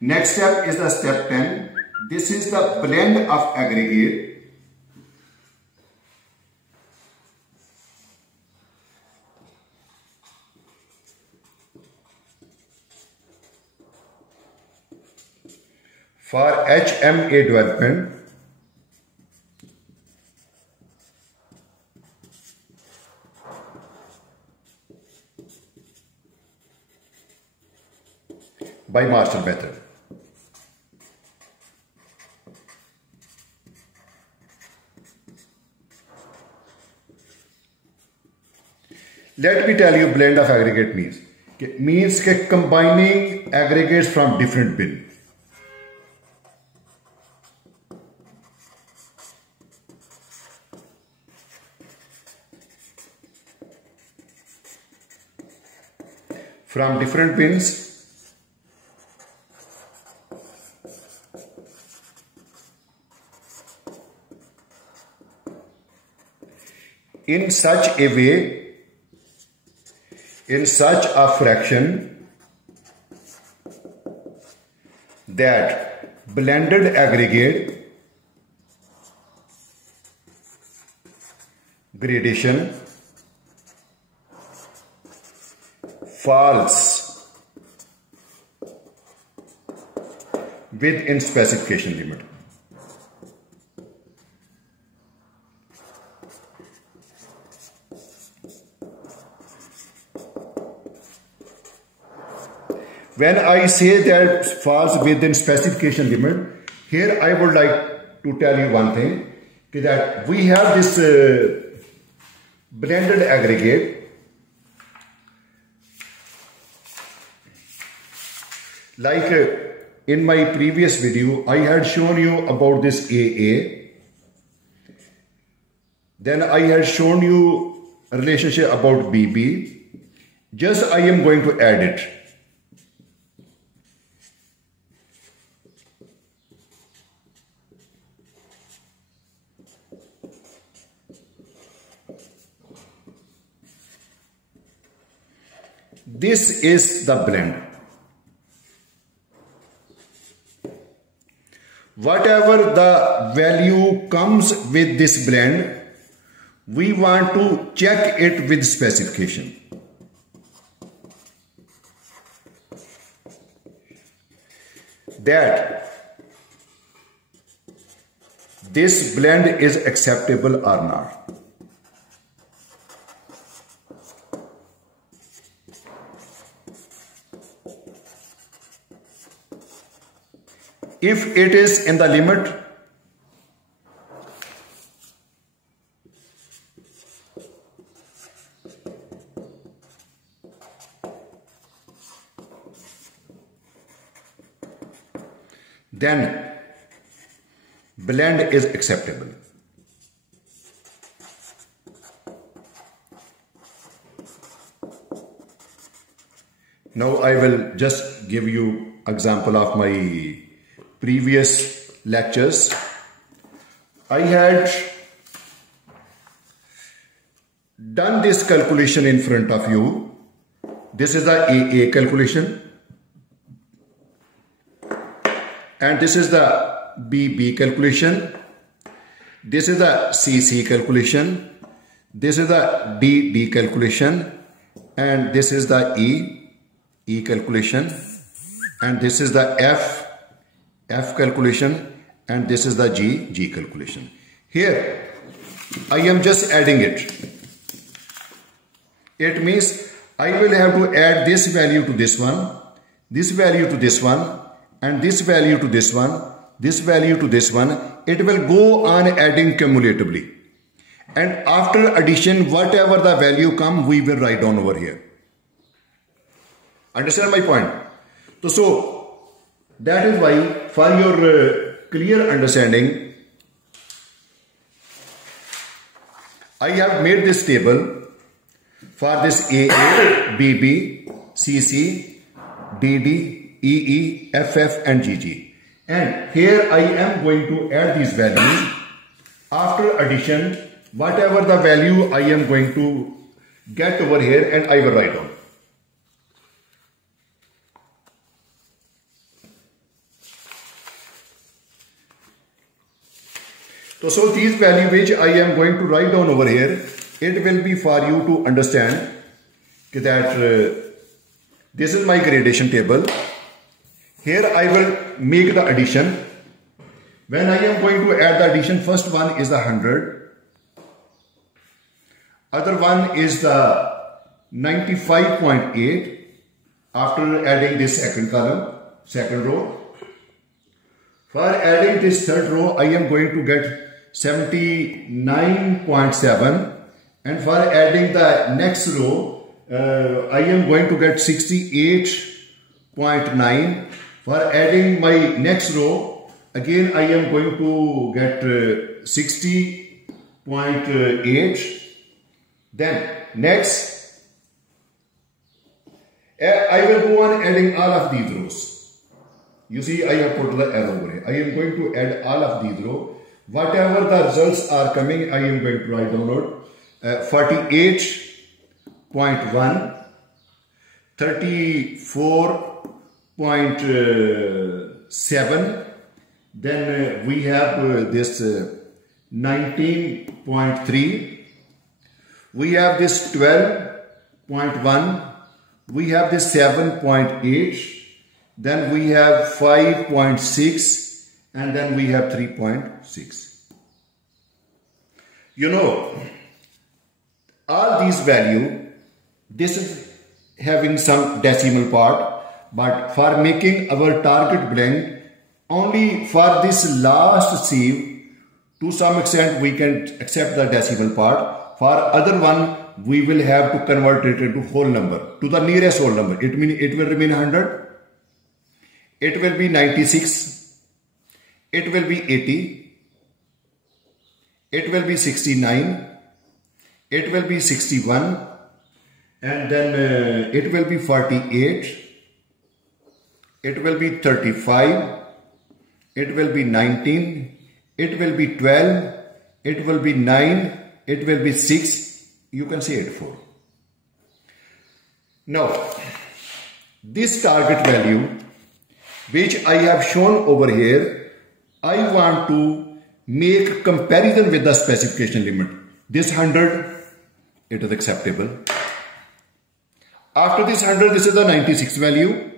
Next step is the step 10. This is the blend of aggregate. For HMA development. By master method. Let me tell you blend of aggregate means. Means combining aggregates from different bin. From different bins. In such a way, in such a fraction that blended aggregate gradation falls within specification limit. When I say that falls within specification limit, here I would like to tell you one thing, that we have this blended aggregate. Like in my previous video, I had shown you about this AA. Then I had shown you a relationship about BB. Just I am going to add it. This is the blend. Whatever the value comes with this blend, we want to check it with specification. That this blend is acceptable or not. If it is in the limit, then blend is acceptable. Now I will just give you example of my previous lectures. I had done this calculation in front of you. This is the AA calculation and this is the BB calculation. This is the CC calculation. This is the DD calculation and this is the E calculation and this is the F calculation and this is the G calculation. Here I am just adding it. It means I will have to add this value to this one, this value to this one, and this value to this one, this value to this one. It will go on adding cumulatively. And after addition, whatever the value come, we will write down over here. Understand my point? So that is why, for your clear understanding, I have made this table for this AA, BB, CC, DD, EE, FF and GG. And here I am going to add these values. After addition, whatever the value I am going to get over here and I will write down. So these value which I am going to write down over here, it will be for you to understand that this is my gradation table. Here I will make the addition. When I am going to add the addition, first one is the 100. Other one is the 95.8 after adding this second column, second row. For adding this third row, I am going to get 79.7, and for adding the next row, I am going to get 68.9. For adding my next row, again I am going to get 60.8. Then next, I will go on adding all of these rows. You see, I have put the arrow over here. I am going to add all of these rows. Whatever the results are coming, I am going to write down 48.1, 34.7. Then we have this 19.3. We have this 12.1. We have this 7.8. Then we have 5.6, and then we have 3.6. You know, all these value, this is having some decimal part, but for making our target blend, only for this last sieve, to some extent we can accept the decimal part. For other one, we will have to convert it into whole number, to the nearest whole number. It means it will remain 100. It will be 96, it will be 80, it will be 69, it will be 61, and then it will be 48, it will be 35, it will be 19, it will be 12, it will be 9, it will be 6, you can say it 4. Now, this target value which I have shown over here, I want to make comparison with the specification limit. This 100, it is acceptable. After this 100, this is the 96 value.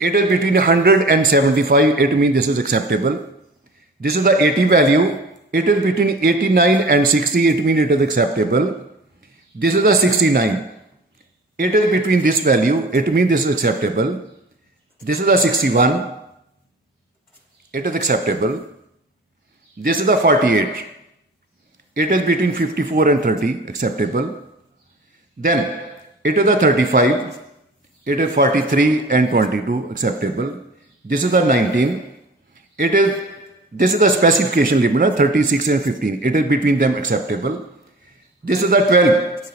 It is between 100 and 75, it means this is acceptable. This is the 80 value. It is between 89 and 60, it means it is acceptable. This is the 69. It is between this value, it means this is acceptable. This is the 61, it is acceptable. This is the 48, it is between 54 and 30, acceptable. Then it is the 35, it is 43 and 22, acceptable. This is the 19, this is the specification limit, 36 and 15, it is between them, acceptable. This is the 12,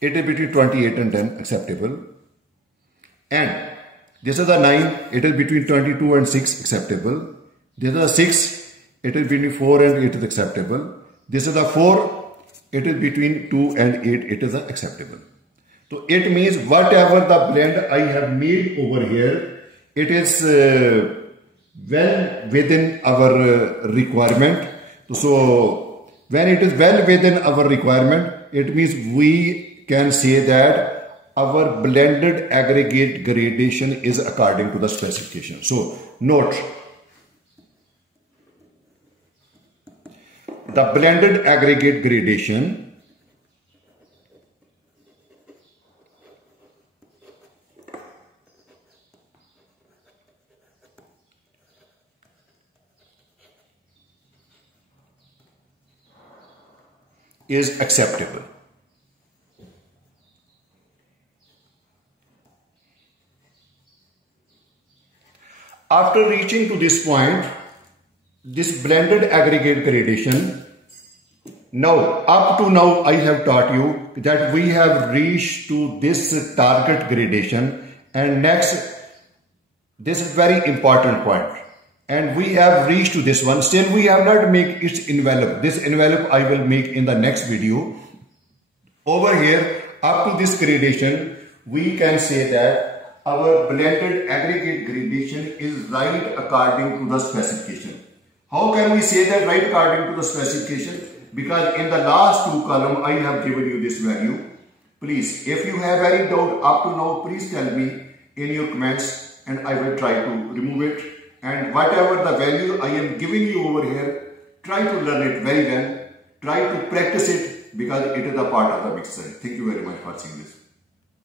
it is between 28 and 10, acceptable. And this is the 9, it is between 22 and 6, acceptable. This is the 6, it is between 4 and 8, is acceptable. This is the 4, it is between 2 and 8, it is acceptable. So it means whatever the blend I have made over here, it is well within our requirement. So when it is well within our requirement, it means we can say that our blended aggregate gradation is according to the specification. So note, the blended aggregate gradation is acceptable. After reaching to this point, this blended aggregate gradation, now up to now I have taught you that we have reached to this target gradation, and next, this is very important point, and we have reached to this one. Still we have not made its envelope. This envelope I will make in the next video. Over here, up to this gradation, we can say that our blended aggregate gradation is right according to the specification. How can we say that right according to the specification? Because in the last two columns I have given you this value. Please, if you have any doubt up to now, please tell me in your comments and I will try to remove it. And whatever the value I am giving you over here, try to learn it very well. Try to practice it because it is a part of the mixture. Thank you very much for seeing this.